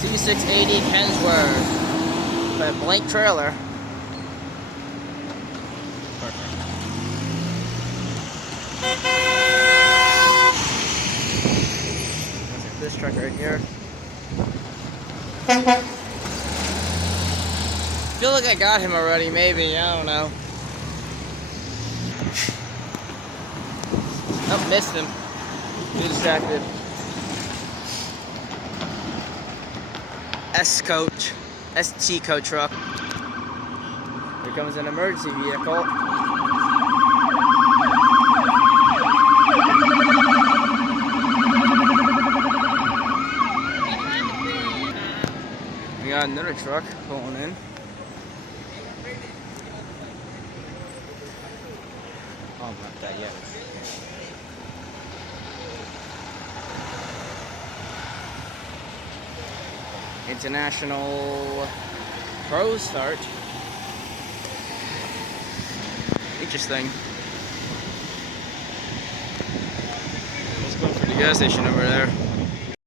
T680 Kensworth. With a blank trailer. Perfect. This truck right here. Feel like I got him already, maybe, I don't know. Oh, missed him. Too distracted. S-Coach. ST-Coach truck. Here comes an emergency vehicle. We got another truck pulling in. Oh, not that yet. International Pro Start. Interesting. Let's go for the gas station over there.